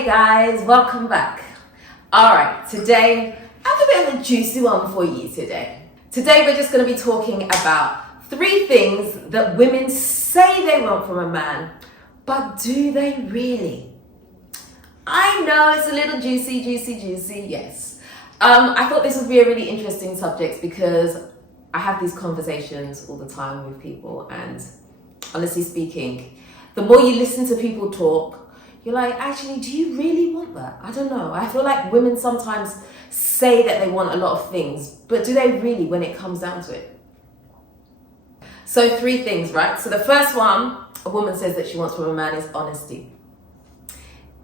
Hey guys, welcome back. Alright, today I have a bit of a juicy one for you today. Today we're just going to be talking about 3 things that women say they want from a man, but do they really? I know it's a little juicy, yes. I thought this would be a really interesting subject because I have these conversations all the time with people, and honestly speaking, the more you listen to people talk, you're like, actually, do you really want that? I don't know. I feel like women sometimes say that they want a lot of things, but do they really when it comes down to it? So 3 things, right? So the first one a woman says that she wants from a man is honesty.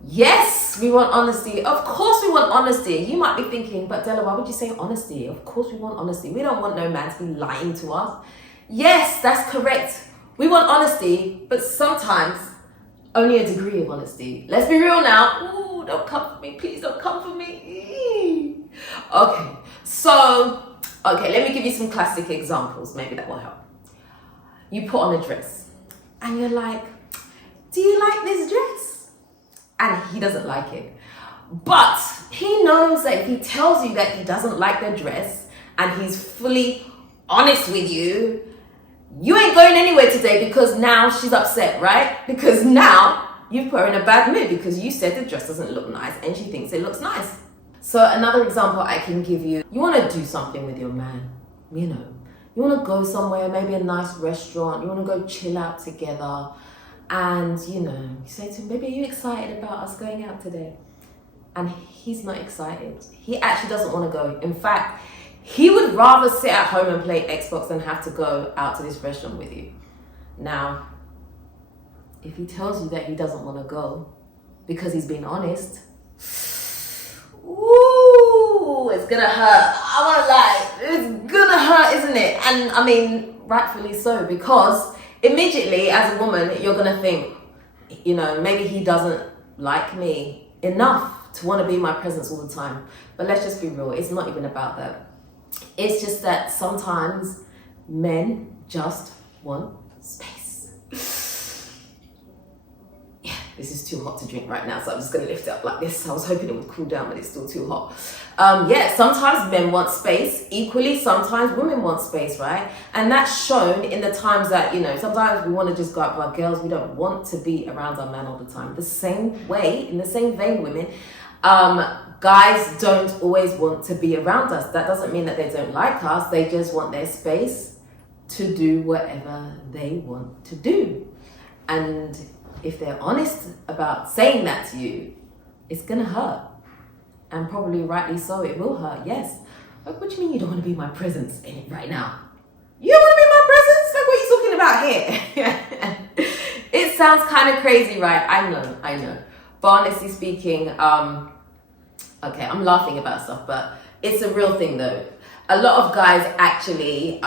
Yes, we want honesty. Of course we want honesty. You might be thinking, but Dela, why would you say honesty? Of course we want honesty. We don't want no man to be lying to us. Yes, that's correct. We want honesty, but sometimes only a degree of honesty. Let's be real now. Ooh, don't come for me. Please don't come for me. Okay, let me give you some classic examples. Maybe that will help. You put on a dress and you're like, do you like this dress? And he doesn't like it. But he knows that if he tells you that he doesn't like the dress and he's fully honest with you, you ain't going anywhere today because now she's upset, right? Because now you've put her in a bad mood because you said the dress doesn't look nice and she thinks it looks nice. So another example I can give you want to do something with your man, you want to go somewhere, maybe a nice restaurant, you want to go chill out together, and you say to him, baby, are you excited about us going out today? And he's not excited. He actually doesn't want to go. In fact, he would rather sit at home and play Xbox than have to go out to this restaurant with you. Now, if he tells you that he doesn't want to go because he's being honest, ooh, it's gonna hurt. I won't lie, it's gonna hurt, isn't it? And I mean, rightfully so, because immediately as a woman, you're gonna think, maybe he doesn't like me enough to want to be in my presence all the time. But let's just be real, it's not even about that. It's just that sometimes men just want space. Yeah, this is too hot to drink right now, so I'm just going to lift it up like this. I was hoping it would cool down, but it's still too hot. Sometimes men want space. Equally, sometimes women want space, right? And that's shown in the times that, sometimes we want to just go out with our girls. We don't want to be around our man all the time. The same way, in the same vein, women, guys don't always want to be around us. That doesn't mean that they don't like us. They just want their space to do whatever they want to do. And if they're honest about saying that to you, it's going to hurt. And probably rightly so, it will hurt, yes. Like, what do you mean you don't want to be in my presence right now? You don't want to be in my presence? Like, what are you talking about here? It sounds kind of crazy, right? I know. But honestly speaking, okay, I'm laughing about stuff, but it's a real thing though. A lot of guys actually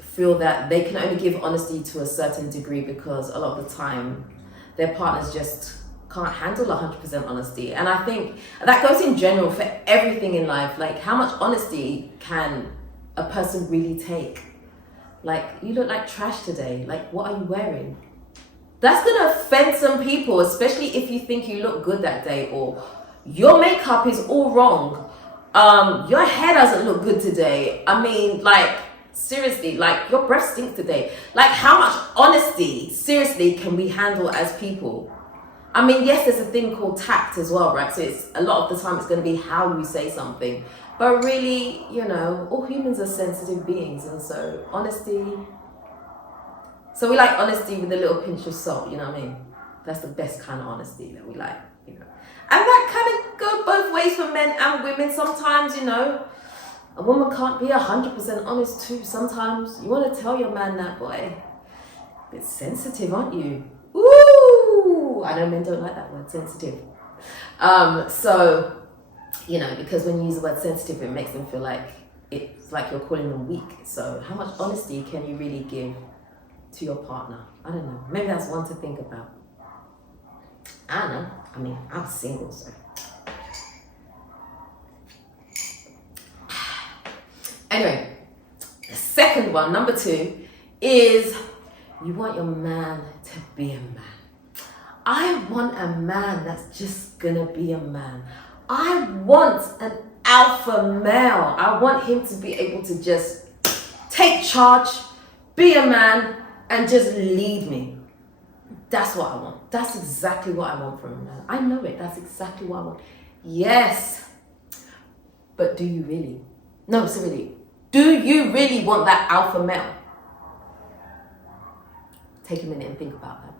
feel that they can only give honesty to a certain degree because a lot of the time their partners just can't handle 100% honesty. And I think that goes in general for everything in life. Like, how much honesty can a person really take? Like, you look like trash today. Like, what are you wearing? That's gonna offend some people, especially if you think you look good that day, or your makeup is all wrong. Your hair doesn't look good today. I mean, like, seriously, like, your breath stinks today. Like, how much honesty, seriously, can we handle as people? I mean, yes, there's a thing called tact as well, right? So it's a lot of the time it's going to be how you say something. But really, all humans are sensitive beings, and so honesty. So we like honesty with a little pinch of salt, you know what I mean? That's the best kind of honesty that we like, And that kind of goes both ways for men and women. Sometimes, a woman can't be 100% honest too. Sometimes you want to tell your man that, boy, a bit sensitive, aren't you? Ooh, I know men don't like that word, sensitive. Because when you use the word sensitive, it makes them feel like it's like you're calling them weak. So how much honesty can you really give to your partner? I don't know. Maybe that's one to think about. I don't know. I mean, I'm single, so. Anyway, the second one, number 2, is you want your man to be a man. I want a man that's just gonna be a man. I want an alpha male. I want him to be able to just take charge, be a man, and just lead me. That's what I want. That's exactly what I want from a man. I know it. That's exactly what I want. Yes. But do you really? No, seriously. Do you really want that alpha male? Take a minute and think about that.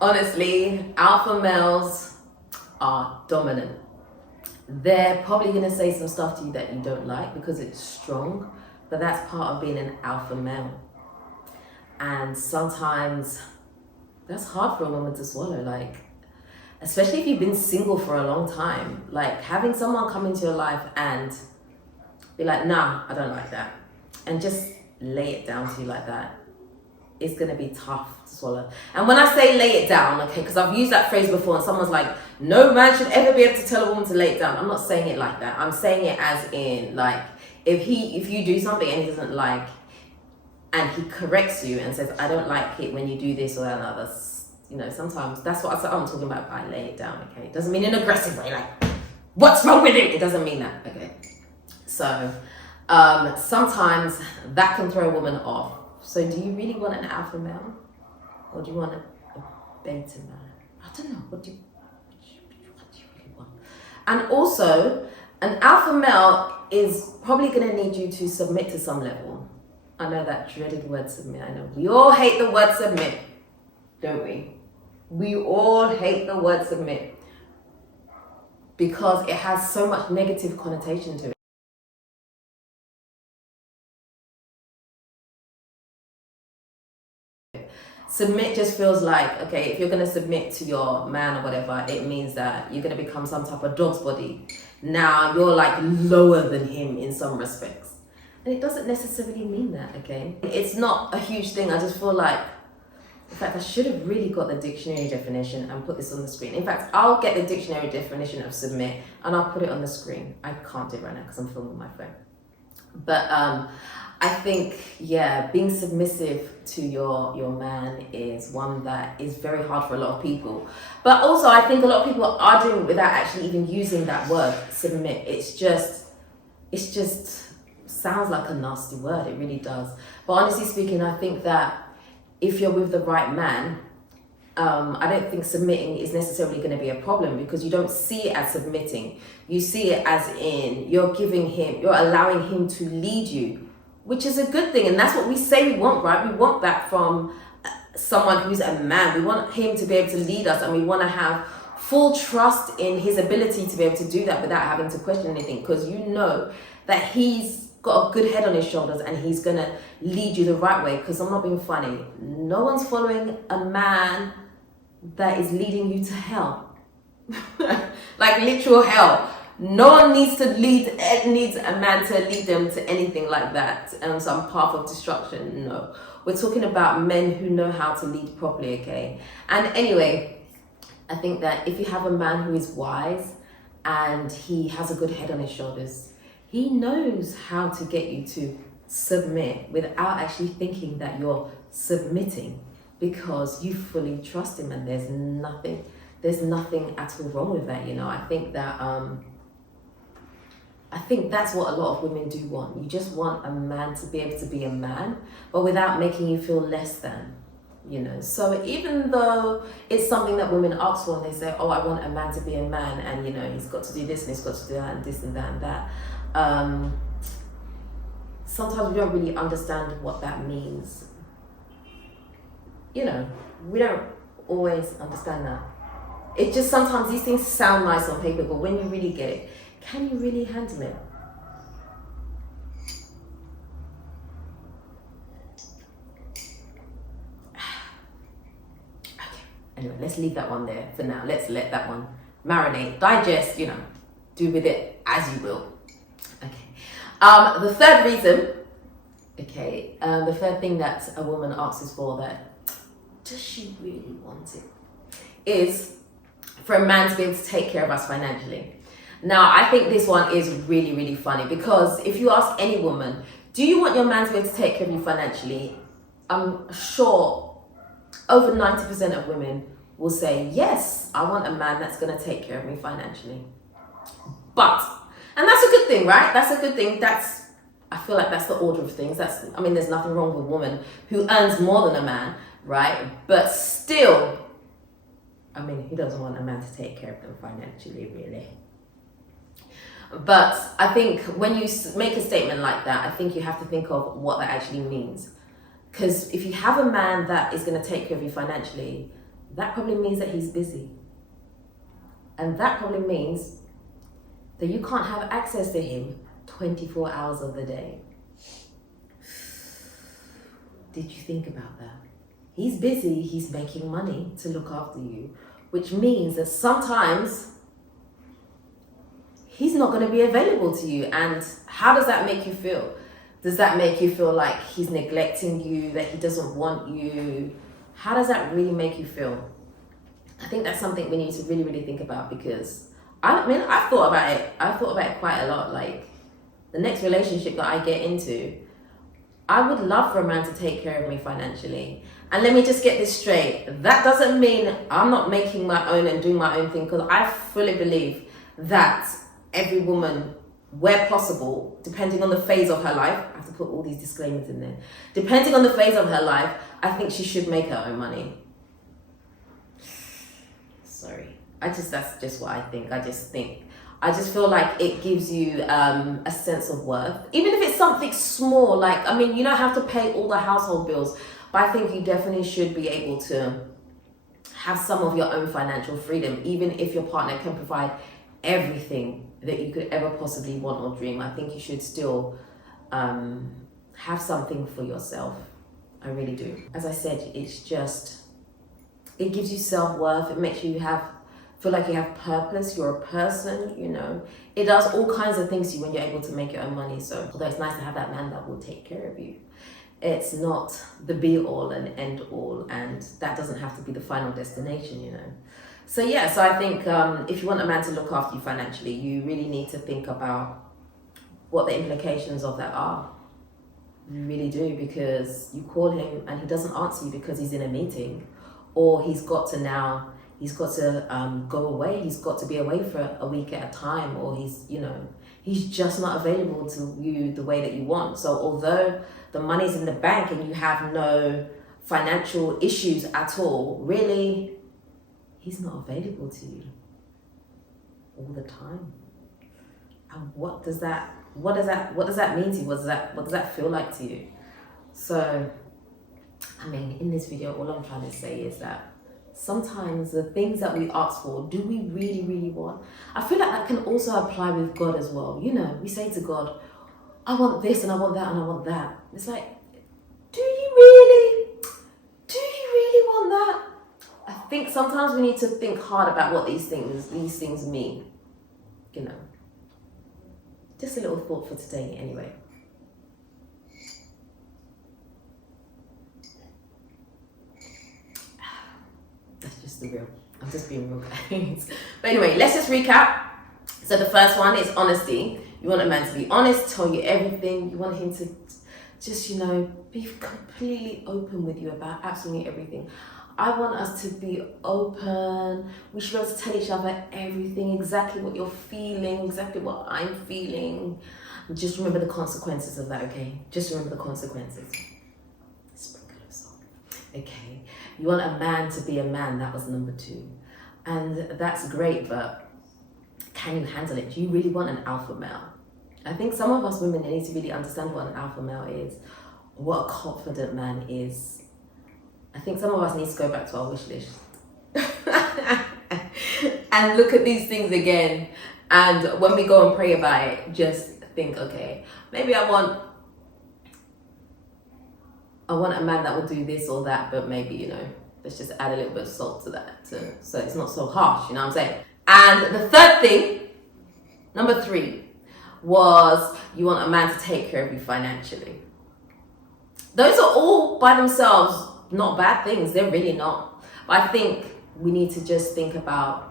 Honestly, alpha males are dominant. They're probably going to say some stuff to you that you don't like because it's strong, but that's part of being an alpha male. And sometimes that's hard for a woman to swallow, like, especially if you've been single for a long time, like having someone come into your life and be like, nah, I don't like that, and just lay it down to you like that. It's going to be tough to swallow. And when I say lay it down, okay, because I've used that phrase before and someone's like, no man should ever be able to tell a woman to lay it down. I'm not saying it like that. I'm saying it as in, like, if you do something and he doesn't like, and he corrects you and says, I don't like it when you do this or that and other, you know, sometimes that's what I'm talking about. I lay it down, okay? It doesn't mean in an aggressive way, like, what's wrong with him? It doesn't mean that, okay? So, sometimes that can throw a woman off. So do you really want an alpha male? Or do you want a beta male? I don't know. What do you really want? And also, an alpha male is probably going to need you to submit to some level. I know that dreaded word submit. I know we all hate the word submit, don't we? We all hate the word submit because it has so much negative connotation to it. Submit just feels like, okay, if you're going to submit to your man or whatever, it means that you're going to become some type of dog's body. Now you're like lower than him in some respects. And it doesn't necessarily mean that, okay? It's not a huge thing. I just feel like, in fact, I should have really got the dictionary definition and put this on the screen. In fact, I'll get the dictionary definition of submit and I'll put it on the screen. I can't do it right now because I'm filming my phone. But I think, yeah, being submissive to your man is one that is very hard for a lot of people. But also, I think a lot of people are doing it without actually even using that word, submit. It's just sounds like a nasty word. It really does. But honestly speaking, I think that if you're with the right man, I don't think submitting is necessarily going to be a problem because you don't see it as submitting. You see it as in you're allowing him to lead you, which is a good thing. And that's what we say we want, right? We want that from someone who's a man. We want him to be able to lead us and we want to have full trust in his ability to be able to do that without having to question anything because you know that he's got a good head on his shoulders and he's going to lead you the right way. Because I'm not being funny. No one's following a man that is leading you to hell. Like literal hell. No one needs a man to lead them to anything like that, some path of destruction. No, we're talking about men who know how to lead properly, okay? And anyway, I think that if you have a man who is wise and he has a good head on his shoulders, he knows how to get you to submit without actually thinking that you're submitting because you fully trust him and there's nothing at all wrong with that, you know? I think that's what a lot of women do want. You just want a man to be able to be a man, but without making you feel less than, you know. So even though it's something that women ask for and they say, oh, I want a man to be a man and, you know, he's got to do this and he's got to do that and this and that and that. Sometimes we don't really understand what that means. You know, we don't always understand that. It just sometimes these things sound nice on paper, but when you really get it, can you really handle it? Okay, anyway, let's leave that one there for now. Let's let that one marinate, digest, you know, do with it as you will. Okay. The third reason, the third thing that a woman asks is for that, does she really want it, is for a man to be able to take care of us financially. Now, I think this one is really, really funny because if you ask any woman, do you want your man to be able to take care of you financially? I'm sure over 90% of women will say, yes, I want a man that's going to take care of me financially. But, and that's a good thing, right? That's a good thing. I feel like that's the order of things. There's nothing wrong with a woman who earns more than a man, right? But still, who doesn't want a man to take care of them financially, really? But I think when you make a statement like that, I think you have to think of what that actually means. Because if you have a man that is going to take care of you financially, that probably means that he's busy. And that probably means that you can't have access to him 24 hours of the day. Did you think about that? He's busy, he's making money to look after you, which means that sometimes he's not going to be available to you. And how does that make you feel? Does that make you feel like he's neglecting you, that he doesn't want you? How does that really make you feel? I think that's something we need to really, really think about, because I've thought about it. I've thought about it quite a lot. Like, the next relationship that I get into, I would love for a man to take care of me financially. And let me just get this straight. That doesn't mean I'm not making my own and doing my own thing, because I fully believe that every woman, where possible, depending on the phase of her life, I have to put all these disclaimers in there, depending on the phase of her life, I think she should make her own money. Sorry. That's just what I think. I just feel like it gives you a sense of worth. Even if it's something small, like, you don't have to pay all the household bills, but I think you definitely should be able to have some of your own financial freedom, even if your partner can provide everything that you could ever possibly want or dream. I think you should still have something for yourself. I really do. As I said, it gives you self-worth. It makes you feel like you have purpose. You're a person, It does all kinds of things to you when you're able to make your own money. So although it's nice to have that man that will take care of you, it's not the be-all and end-all, and that doesn't have to be the final destination, So I think if you want a man to look after you financially, you really need to think about what the implications of that are. You really do, because you call him and he doesn't answer you because he's in a meeting, or he's got to go away. He's got to be away for a week at a time, or he's just not available to you the way that you want. So although the money's in the bank and you have no financial issues at all, really, he's not available to you all the time. And what does that mean to you? What does that feel like to you? So, in this video, all I'm trying to say is that sometimes the things that we ask for, do we really, really want? I feel like that can also apply with God as well. We say to God, I want this and I want that and I want that. It's like, do you really want that? I think sometimes we need to think hard about what these things mean. Just a little thought for today anyway. That's just the real. I'm just being real, guys. But anyway, let's just recap. So the first one is honesty. You want a man to be honest, tell you everything. You want him to just, be completely open with you about absolutely everything. I want us to be open. We should be able to tell each other everything, exactly what you're feeling, exactly what I'm feeling. Just remember the consequences of that, okay? Just remember the consequences. Sprinkle of salt. Okay. You want a man to be a man. That was number 2. And that's great, but can you handle it? Do you really want an alpha male? I think some of us women need to really understand what an alpha male is, what a confident man is. I think some of us need to go back to our wish list and look at these things again. And when we go and pray about it, just think, okay, maybe I want a man that will do this or that, but maybe, let's just add a little bit of salt to that, so it's not so harsh, you know what I'm saying? And the third thing, number 3, was you want a man to take care of you financially. Those are all by themselves not bad things. They're really not. But I think we need to just think about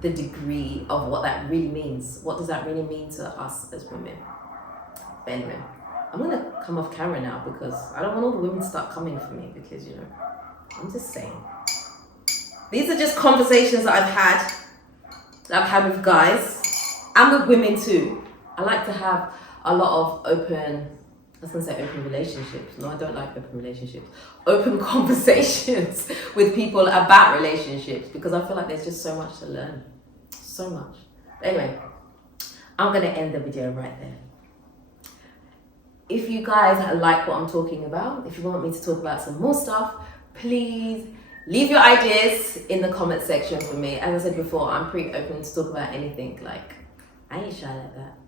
the degree of what that really means. What does that really mean to us as women? But anyway, I'm gonna come off camera now because I don't want all the women to start coming for me because, you know, I'm just saying. These are just conversations that I've had with guys and with women too. I like to have a lot of open relationships. No, I don't like open relationships. Open conversations with people about relationships because I feel like there's just so much to learn. So much. Anyway, I'm going to end the video right there. If you guys like what I'm talking about, if you want me to talk about some more stuff, please leave your ideas in the comment section for me. As I said before, I'm pretty open to talk about anything. Like, I ain't shy like that.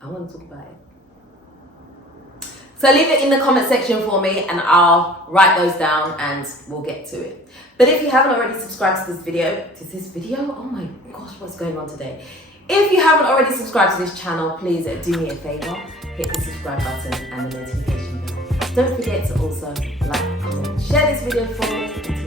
I want to talk about it. So leave it in the comment section for me and I'll write those down and we'll get to it. But if you haven't already subscribed to this video, oh my gosh, what's going on today? If you haven't already subscribed to this channel, please do me a favor, hit the subscribe button and the notification bell. Don't forget to also like, comment, share this video for me.